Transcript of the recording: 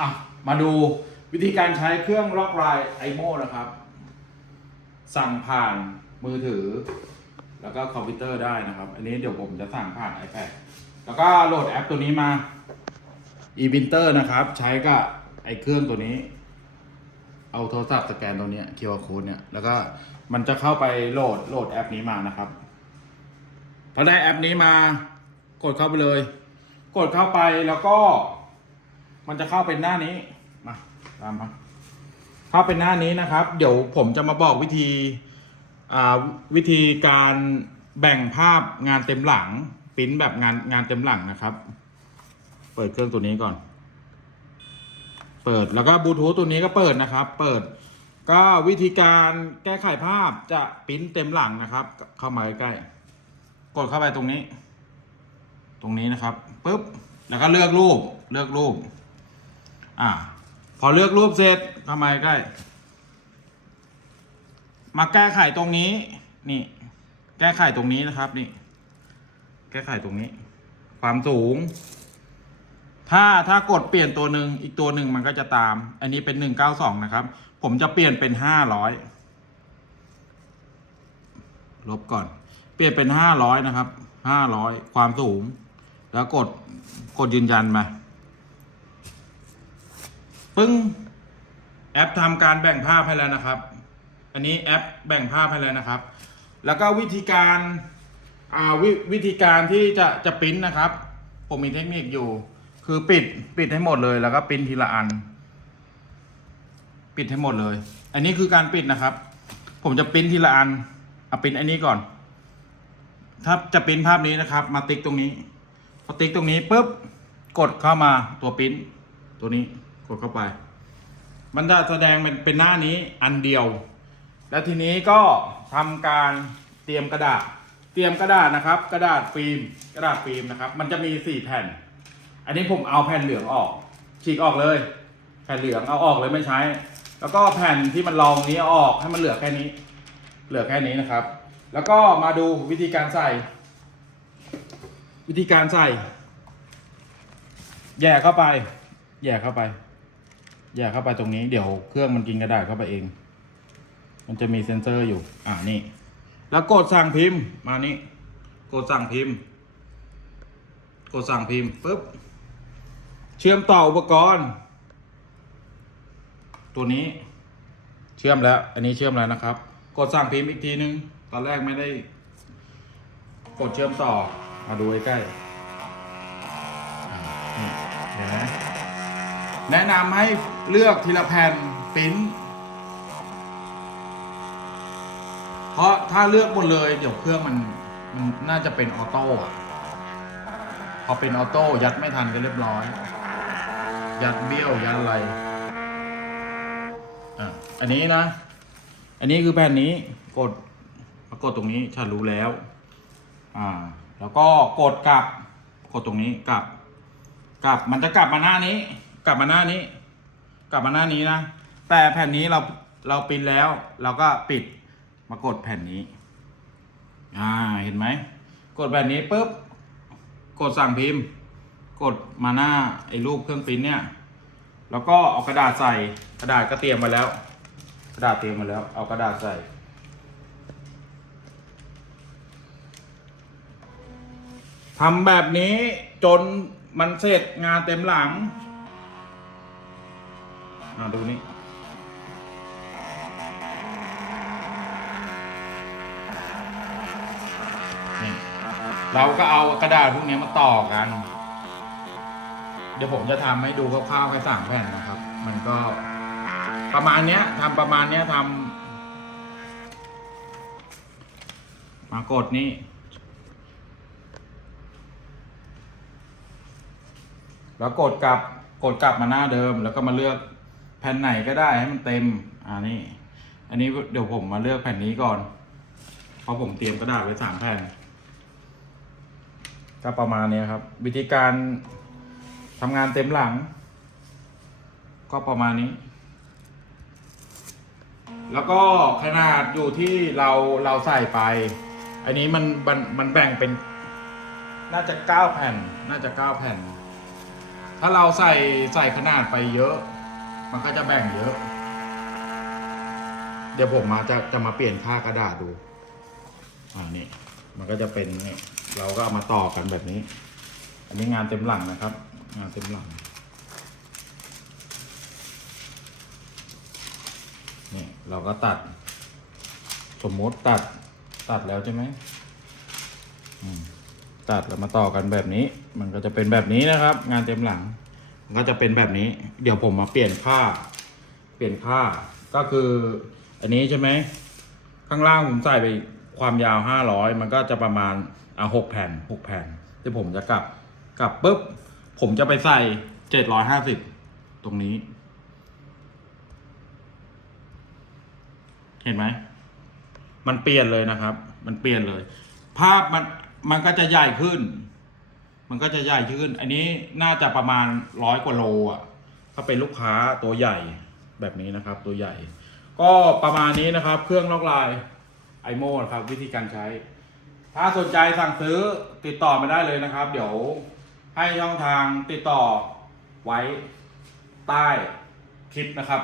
อะมาดูวิธีการใช้เครื่องล็อกลายไอโมนะครับ สั่งผ่านมือถือ แล้วก็คอมพิวเตอร์ได้นะครับ อันนี้เดี๋ยวผมจะสั่งผ่าน iPad แล้วก็โหลดแอปตัวนี้มา e-printer นะครับ ใช้กับไอเครื่องตัวนี้ เอาโทรศัพท์สแกนตัวนี้ย QR code เนี่ย แล้วก็มันจะเข้าไปโหลดโหลดแอปนี้มานะครับพอได้แอปนี้มากดเข้าไปเลย กดเข้าไปแล้วก็ มันจะเข้าเป็นหน้านี้ มา ตามมาเข้าเป็นหน้านี้นะครับ เดี๋ยวผมจะมาบอกวิธีอ่าวิธีการแบ่งภาพงานเต็มหลังปริ้นแบบงานงานเต็มหลังนะครับ เปิดเครื่องตัวนี้ก่อน เปิดแล้วก็บลูทูธตัวนี้ก็เปิดนะครับ เปิดก็วิธีการแก้ไขภาพจะปริ้นเต็มหลังนะครับ เข้ามาใกล้ๆกดเข้าไปตรงนี้ ตรงนี้นะครับปุ๊บแล้วก็เลือกรูปเลือกรูป อ่า พอเลือกรูปเสร็จเข้ามใกล้ มาแก้ไขตรงนี้ นี่ แก้ไขตรงนี้นะครับ นี่ แก้ไขตรงนี้ ความสูง ถ้าถ้ากดเปลี่ยนตัวหนึ่งอีกตัวหนึ่งมันก็จะตาม อันนี้เป็นหนึ่งเก้าสองนะครับ ผมจะเปลี่ยนเป็นห้าร้อยลบก่อน เปลี่ยนเป็นห้าร้อยนะครับห้าร้อยความสูง แล้วกดกดยืนยันมา ปึ้งแอปทำการแบ่งภาพให้แล้วนะครับ อันนี้แอปแบ่งภาพให้แล้วนะครับ แล้วก็วิธีการอ่าววิธีการที่จะจะปิ้นนะครับ ผมมีเทคนิคอยู่ คือปิดปิดให้หมดเลย แล้วก็ปิ้นทีละอัน ปิดให้หมดเลย อันนี้คือการปิดนะครับ ผมจะปิ้นทีละอันเอาปิ้นอันนี้ก่อน ถ้าจะปิ้นภาพนี้นะครับ มาติ๊กตรงนี้พอติ๊กตรงนี้ปุ๊บกดเข้ามาตัวปิ้นตัวนี้ กดเข้าไป มันจะแสดงเป็นเป็นหน้านี้อันเดียว แล้วทีนี้ก็ทำการเตรียมกระดาษ เตรียมกระดาษนะครับ กระดาษฟิล์มกระดาษฟิล์มนะครับ มันจะมีสี่แผ่น อันนี้ผมเอาแผ่นเหลืองออก ฉีกออกเลย แผ่นเหลืองเอาออกเลยไม่ใช้ แล้วก็แผ่นที่มันรองนี้อออกให้มันเหลือแค่นี้ เหลือแค่นี้นะครับ แล้วก็มาดูวิธีการใส่ วิธีการใส่ แย่เข้าไป แย่เข้าไป แย่เข้าไปตรงนี้เดี๋ยวเครื่องมันกินกระดาษเข้าไปเอง มันจะมีเซ็นเซอร์อยู่ อ่านี่ แล้วกดสั่งพิมพ์มานี่ กดสั่งพิมพ์ กดสั่งพิมพ์ปุ๊บ เชื่อมต่ออุปกรณ์ ตัวนี้ เชื่อมแล้ว อันนี้เชื่อมแล้วนะครับ กดสั่งพิมพ์อีกทีนึง ตอนแรกไม่ได้ กดเชื่อมต่อมาดูใกล้ๆนี่เห็นไหม แนะนำให้เลือกทีละแผ่นปิ้นเพราะถ้าเลือกหมดเลย เดี๋ยวเครื่องมันมันน่าจะเป็นออโต้อะพอเป็นออโต้ยัดไม่ทันก็เรียบร้อย ยัดเบี้ยวยัดอะไรอะอันนี้นะ อันนี้คือแผ่นนี้กดมากดตรงนี้ฉันรู้แล้ว อ่า แล้วก็กดกลับกดตรงนี้กลับกลับมันจะกลับมาหน้านี้ กลับมาหน้านี้ กลับมาหน้านี้นะ แต่แผ่นนี้เราเราปิ้นแล้ว เราก็ปิดมากดแผ่นนี้ อ่าเห็นไหม กดแผ่นนี้ปุ๊บ กดสั่งพิมพ์ กดมาหน้าไอ้รูปเครื่องปิ้นเนี่ย แล้วก็เอากระดาษใส่กระดาษก็เตรียมมาแล้ว กระดาษเตรียมมาแล้ว เอากระดาษใส่ทำแบบนี้จนมันเสร็จงานเต็มหลัง อ่าดูนี่นี่เราก็เอากระดาษพวกนี้มาต่อกัน เดี๋ยวผมจะทำให้ดูคร่าวๆแค่สามแผ่นนะครับ มันก็ประมาณเนี้ยทำประมาณเนี้ยทำมากดนี่แล้วกดกลับกดกลับมาหน้าเดิมแล้วก็มาเลือก ผ่นไหนก็ได้ให้มันเต็ม อ่านี่ อันนี้เดี๋ยวผมมาเลือกแผ่นนี้ก่อน เพราะผมเตรียมกระดาษไว้สามแผ่นก็ประมาณนี้ครับ วิธีการทำงานเต็มหลัง ก็ประมาณนี้ แล้วก็ขนาดอยู่ที่เราเราใส่ไป อันนี้มันมันมันแบ่งเป็น น่าจะเก้าแผ่น น่าจะเก้าแผ่น ถ้าเราใส่ใส่ขนาดไปเยอะ มันก็จะแบ่งเยอะ เดี๋ยวผมมาจะจะมาเปลี่ยนค่ากระดาษดูอ่านี่มันก็จะเป็นนี่เราก็เอามาต่อกันแบบนี้ อันนี้งานเต็มหลังนะครับ งานเต็มหลังนี่เราก็ตัด สมมติตัดตัดแล้วใช่ไหมอืมตัดแล้วมาต่อกันแบบนี้ มันก็จะเป็นแบบนี้นะครับ งานเต็มหลัง ก็จะเป็นแบบนี้ เดี๋ยวผมมาเปลี่ยนค่า เปลี่ยนค่า ก็คือ อันนี้ใช่ไหม ข้างล่างผมใส่ไปความยาวห้าร้อยมันก็จะประมาณอะหกแผ่นหกแผ่นที่ผมจะกลับกลับปุ๊บ ผมจะไปใส่เจ็ดร้อยห้าสิบตรงนี้ เห็นไหม มันเปลี่ยนเลยนะครับ มันเปลี่ยนเลย ภาพมันมันก็จะใหญ่ขึ้น มันก็จะใหญ่ขึ้น อันนี้น่าจะประมาณร้อยกว่าโลอะ ถ้าเป็นลูกค้าตัวใหญ่แบบนี้นะครับ ตัวใหญ่ ก็ประมาณนี้นะครับ เครื่องลอกลายไอโมนะครับ วิธีการใช้ ถ้าสนใจสั่งซื้อติดต่อมาได้เลยนะครับ เดี๋ยวให้ช่องทางติดต่อไว้ใต้คลิปนะครับ